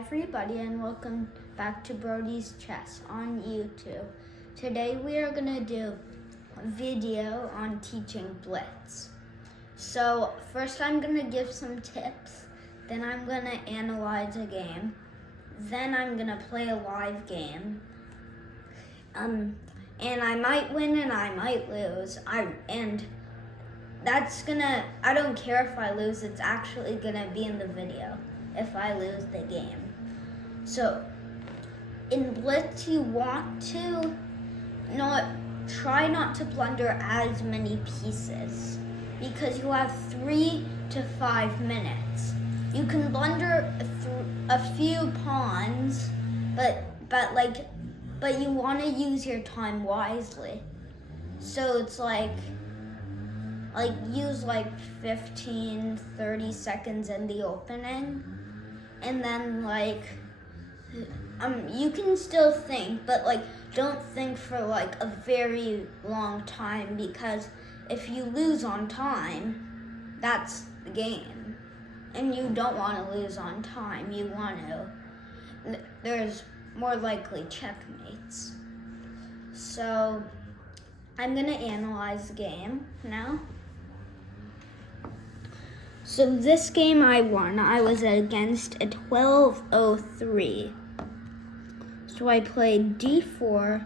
everybody, and welcome back to Brody's Chess on YouTube. Today we are going to do a video on teaching Blitz. So first I'm going to give some tips, then I'm going to analyze a game, then I'm going to play a live game. And I might win and I might lose. I don't care if I lose, it's actually gonna be in the video if I lose the game. So in Blitz you want to try not to blunder as many pieces because you have 3 to 5 minutes. You can blunder a few pawns, but you want to use your time wisely. So it's use 15-30 seconds in the opening, and then you can still think, but don't think for a very long time, because if you lose on time, that's the game, and you don't want to lose on time. You want to, there's more likely checkmates. So I'm gonna analyze the game now. So this game I won. I was against a 12-03. So I played d4,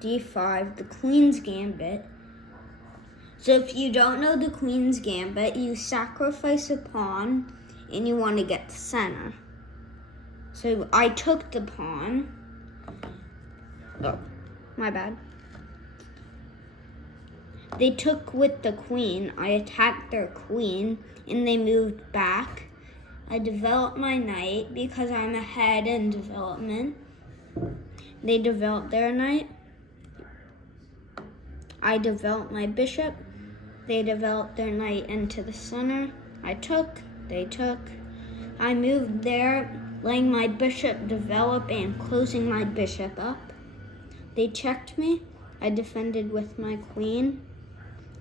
d5, the Queen's Gambit. So if you don't know the Queen's Gambit, you sacrifice a pawn and you want to get the center. So I took the pawn. Oh, my bad. They took with the queen. I attacked their queen and they moved back. I developed my knight because I'm ahead in development. They developed their knight. I developed my bishop. They developed their knight into the center. I took, they took. I moved there, letting my bishop develop and closing my bishop up. They checked me. I defended with my queen.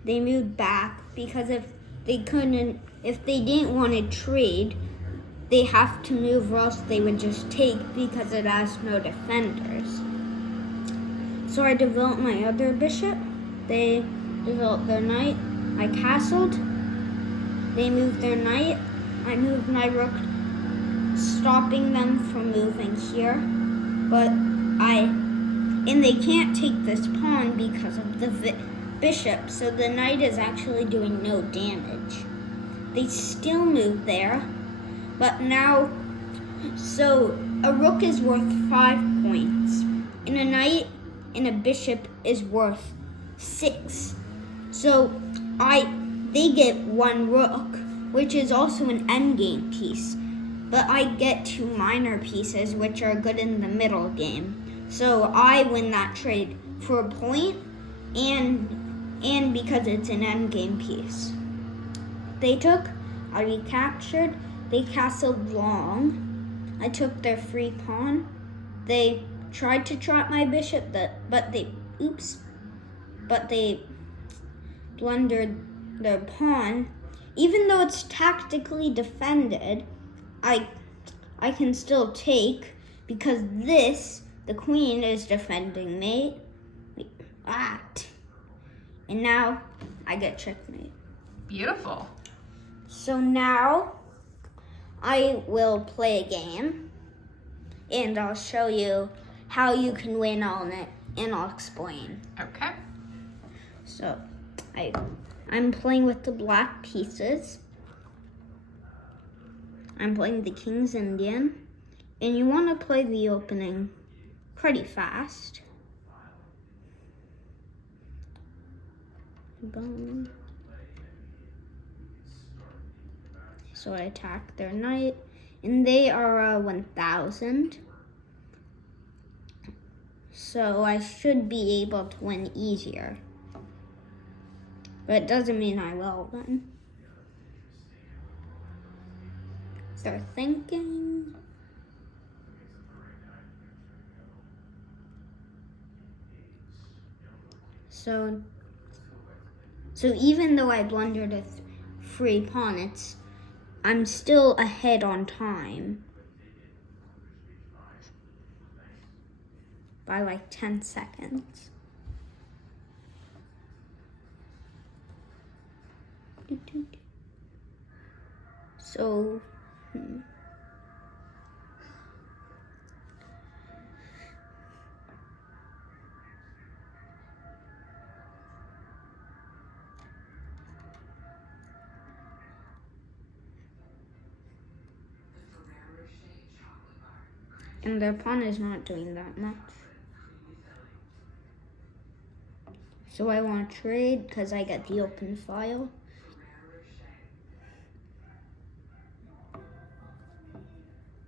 They moved back because if they didn't want to trade, they have to move or else they would just take because it has no defenders. So I developed my other bishop. They developed their knight. I castled. They moved their knight. I moved my rook, stopping them from moving here. And they can't take this pawn because of the bishop, so the knight is actually doing no damage. They still move there, but now, so a rook is worth 5 points, and a knight and a bishop is worth 6. So they get 1 rook, which is also an endgame piece, but I get 2 minor pieces, which are good in the middle game. So I win that trade for a point, and because it's an endgame piece. They took, I recaptured, they castled long. I took their free pawn. They tried to trap my bishop, but they blundered their pawn. Even though it's tactically defended, I can still take because the queen is defending me. And now I get checkmate. Beautiful. So now I will play a game and I'll show you how you can win on it and I'll explain. Okay. So I'm playing with the black pieces. I'm playing the King's Indian, and you want to play the opening pretty fast. Boom. So I attack their knight, and they are 1,000. So I should be able to win easier. But it doesn't mean I will then. They're thinking. So even though I blundered a free pawn, I'm still ahead on time. by like 10 seconds. So, and their pawn is not doing that much. So I want to trade because I get the open file.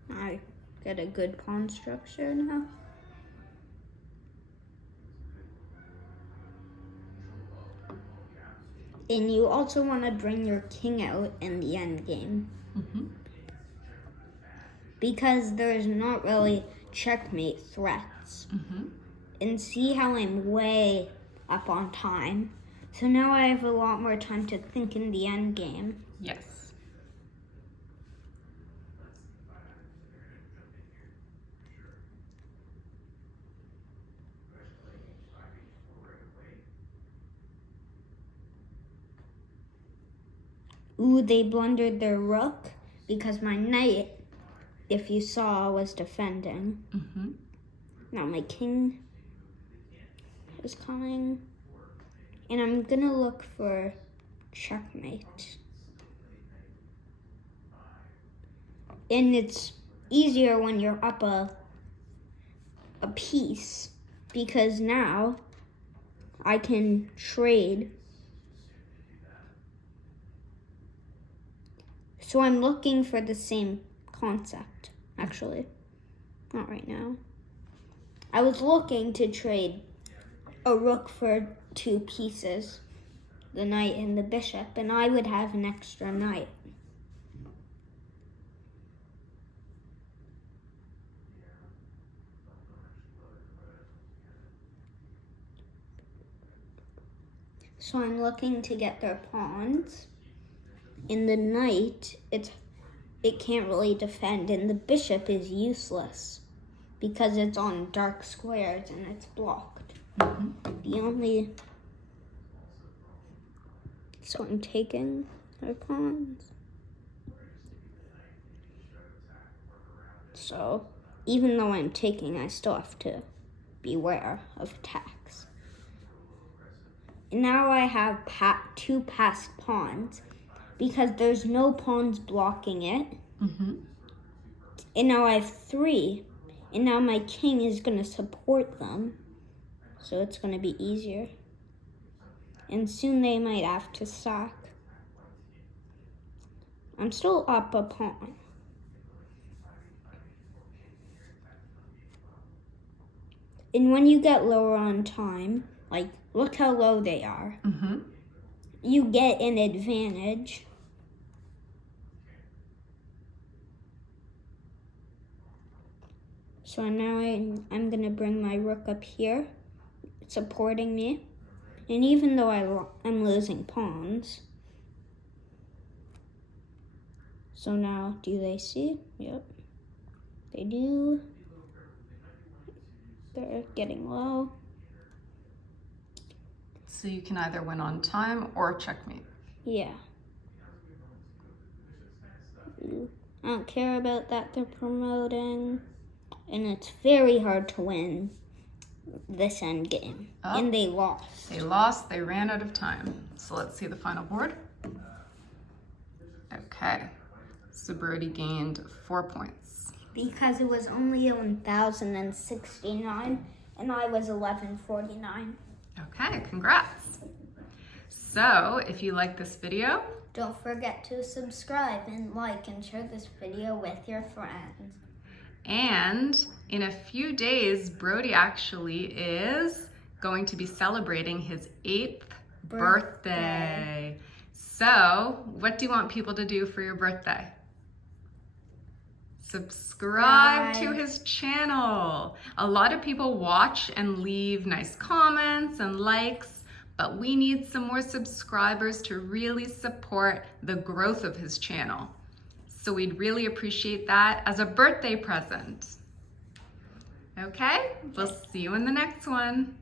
I get a good pawn structure now. And you also want to bring your king out in the end game. Because there's not really checkmate threats. And see how I'm way up on time. So now I have a lot more time to think in the end game. Yes. Ooh, they blundered their rook because my knight, if you saw, was defending. Now my king is coming. And I'm gonna look for checkmate. And it's easier when you're up a piece because now I can trade. So I'm looking for the same concept, actually. Not right now. I was looking to trade a rook for 2 pieces, the knight and the bishop, and I would have an extra knight. So I'm looking to get their pawns. In the knight, it can't really defend, and the bishop is useless because it's on dark squares and it's blocked. So I'm taking their pawns. So even though I'm taking, I still have to beware of attacks. And now I have 2 passed pawns because there's no pawns blocking it. And now I have 3. And now my king is going to support them. So it's going to be easier. And soon they might have to sack. I'm still up a pawn. And when you get lower on time, like look how low they are, you get an advantage. So now I'm going to bring my rook up here, supporting me. And even though I'm losing pawns. So now, do they see? Yep, they do. They're getting low. So you can either win on time or checkmate. Yeah. I don't care about that they're promoting. And it's very hard to win this end game. And they lost. They lost, they ran out of time. So let's see the final board. Okay, so Brody gained 4 points. Because it was only 1,069 and I was 1,149. Okay, congrats. So if you like this video, don't forget to subscribe and like and share this video with your friends. And in a few days, Brody actually is going to be celebrating his 8th birthday. So what do you want people to do for your birthday? Subscribe to his channel. A lot of people watch and leave nice comments and likes, but we need some more subscribers to really support the growth of his channel. So we'd really appreciate that as a birthday present. Okay? We'll see you in the next one.